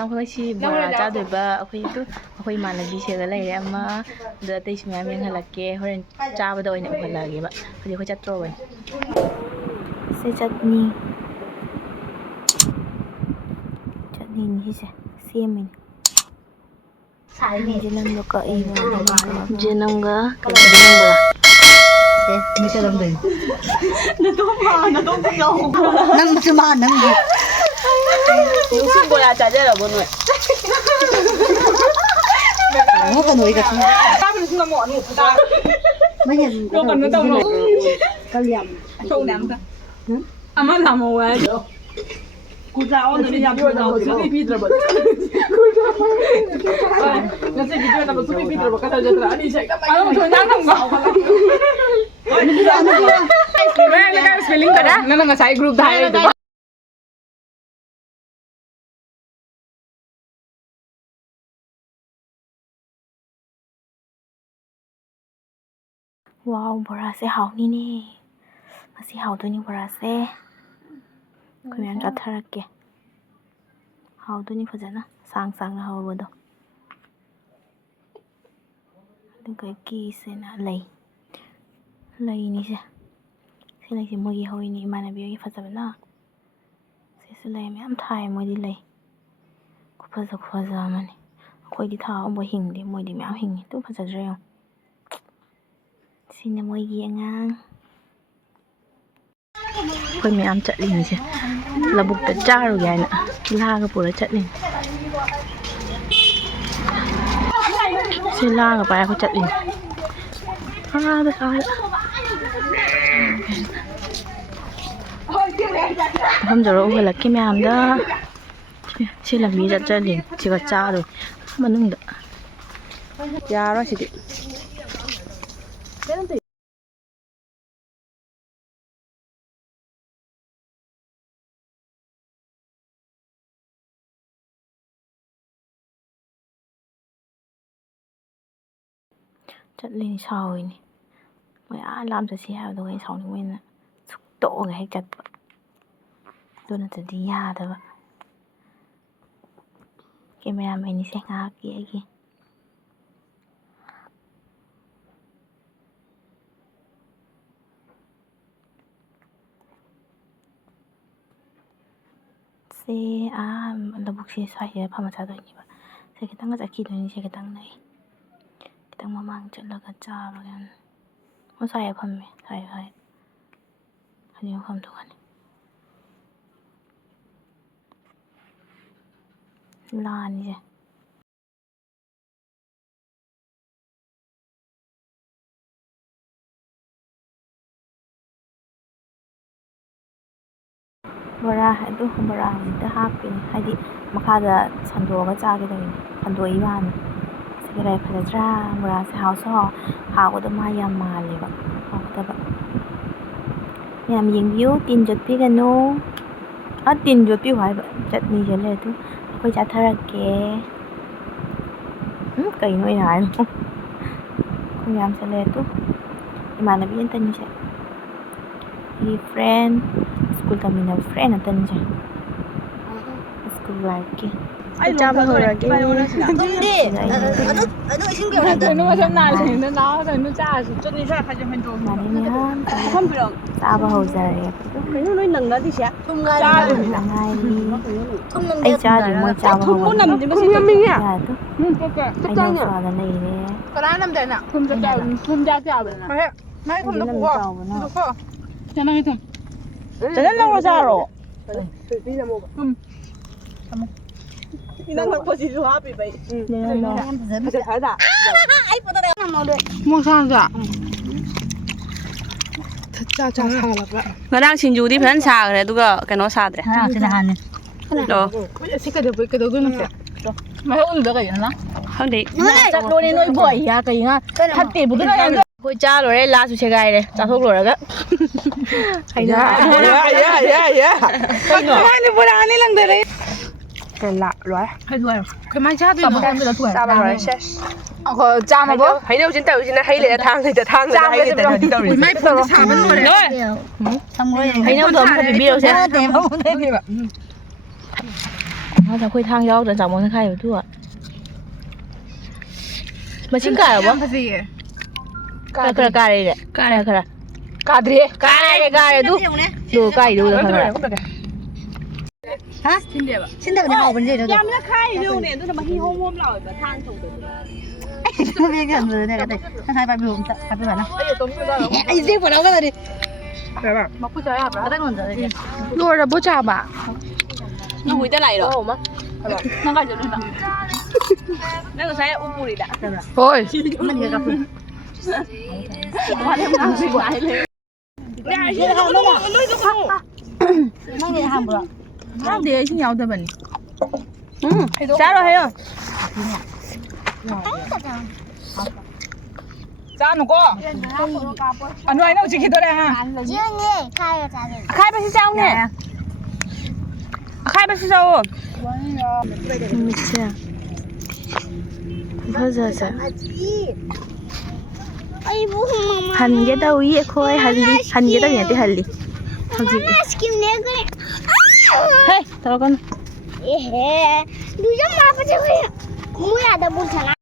ꯃꯌꯥꯝ ꯉꯁꯤ ꯕꯣꯔꯥ ꯆꯥꯗꯣꯏꯕ ꯑꯩꯈꯣꯏ ꯏꯃꯥꯟꯅꯕꯤ ꯁꯤꯗ ꯂꯩꯔꯦ ꯑꯃ ꯑꯗ ꯑꯇꯩꯁꯨ ꯃꯌꯥꯝ ꯌꯦꯡꯍꯜꯂꯛꯀꯦ ꯍꯣꯔꯦꯟ ꯆꯥꯕꯗ ꯑꯣꯏꯅ ꯎꯍꯜꯂꯛꯑꯒꯦꯕ ꯍꯧꯖꯤꯛ ꯑꯩꯈꯣꯏ ꯆꯠꯇ꯭ꯔꯣꯕꯅꯤ ꯁꯤ ꯆꯠꯅꯤꯅꯤ ꯁꯤꯁꯦ ꯁꯦꯝꯃꯤꯅꯤ ꯖꯦꯅꯝꯗꯣ ꯀꯛꯏꯕ ꯖꯦꯅꯝꯒ ꯀꯩꯅꯣꯒ ꯅꯪꯁꯨ ꯃꯥ ꯅꯪꯒꯤ ꯅꯨꯡꯁꯤꯠ ꯕꯣꯔꯥ ꯆꯥꯖꯔꯕꯣ ꯅꯣꯏ 그거 이거 아마 다 먹어야죠. 구자 오늘은 야부다 수비 비들어. 나중에 비디오에다 수비 비들어 갖다 줬더라. 아니 제가 막 저는 안 거. 왜 내가 스펠링 거다? 나는 사이 그룹 다 해. 와우 보라색 하우니네 맛이 하우더니 보라색 그러면 짜타랄게 하우더니 보잖아 쌍쌍 하우버도 cái kia sẽ là lầy này sẽ lầy thì mỗi hồi này mà là biểu phát ra nó sẽ lầy mấy am thai mỗi đi lầy phát ra mà này khôi đi thao mỗi hình đi mỗi đi mấy hình tôi phát ra rồi xin là mỗi gì ngang khôi mấy am chặt liền chứ là buộc cả cha rồi vậy nè la cái bùa chặt liền sila nga pa ako chat din được rồi hôm rồi ông là cái mèo đó chỉ là mì chặt chân liền chỉ có cha rồi mà nung được ya đó chị chất lên sòi này mới làm cho xe rồi cái sòi này là xúc tổ cái chặt tôi là tự đi ra thôi camera mình sẽ ngã kia kìa xe là buộc xe xoay để phải mà sao rồi nhỉ bạn xe cái tăng cái kia thôi xe cái tăng này tăng mà mang chất là cái cha và cái nó xài ở phần này xài hình như không được này là như vậy bora itu bora itu hapin hadi makada sandoga chage da sandoi ban sirai phadra bora se house ha ko da ma yam ma le ba ha da ba yam ying view tin jot pi ganu tin jot pi hoai ba chutney je le tu koi cha thara ke kai noi nai ko yam se le tu imana bi tan ni se he friend school kami na friend atan je school life ke ai chaba ho ra ke 근데 너 신경 안 써. nó mà nào thì nó rồi nó cha cho nên ra phải cho mình rồi mani ni han không được chaba ho ja re cái nó nâng đó thì sẽ 좀 가야 ai 좀 ai cha di mo chaba ho không nằm thì nó sẽ mình ya tu ai no sa da nei re cái đó nằm đây nè không cho chào không ra chào vậy nè mấy không được qua được qua cho nó không cho nó lâu ra rồi đi ra mua 이런 거 보지 좀 하비 바이. 네. 잘다. 아이보다 내가 먹을. 뭐 사는자. 짜자 사라가. ngang xin du đi phấn xà rồi tu cái nó xà đấy 하나 진짜 하네. đó 색깔도 보이게 더 그는 거. mà 오늘 내가 이러나? không đi chắc luôn đi nuôi bưởi à cái ngà. thật tiền bữa đó ăn. hồi cha rồi đấy la su xe gai đấy cha thuốc rồi đó hay dạ cái này bữa ăn này lần đấy cái lạ rồi hay rồi cái mai cha tôi mà em bây giờ tuổi cha bao rồi xe cha mà bố hay đâu trên tàu trên này hay là thang thì thang rồi hay là đi đâu mai phụ nó xả vẫn luôn đấy xong rồi. hay đâu thôi không bị biết đâu xe 대박 못해. เขาจะคุยทางยอกเดินจากมองทางใครไปทั่วมาชิงกาหรอวะกาเลยเนี่ยกาเลยค่ะกาเลยดูไก่ดูเลยค่ะฮะชิ้นเดียวเนี่ยเอาเป็นเยอะเดี๋ยว ยำละไข่ดูเนี่ยต้องมาที่ห้องร่วมเราแบบทานส่งเดือด มันเป็นอย่างเลยเนี่ยก็ได้ถ้าใครไปไปผมจะไปแบบนั้น ไอ้อยู่ตรงนี้ก็ ไอ้ซิ่งปวดเราก็เลยดิ แบบมาพูดใจอ่ะ ก็ได้เงินจะเลย รัวระบุจ่าบ่ะ น้องหุยจะไหลหรอน้องไก่จะนู่นน่ะนั่นก็ใช้อุปุริดะ โอ้ย มันเยอะกับคุณ มาเล่นน้ำสิไหวเลย เยอะกับไม่ได้ไม่ได้ทำบุญ น้ำเดียวชิ้นยาวแต่แบบ จ้าเราให้เหรอ จ้าหนูก็อันนู้นไอ้น้องจิคิดตัวแดงอ่ะ ใครไปที่เจ้าเนี่ยใครไปที่เจ้าไม่ใช่เขาจะ한 개 더 위에 코에 할리 한 개 더 위에 할리 헤이 들어가 에헤, 누좀 마파지 왜? 뭐야, 나 못 찾아.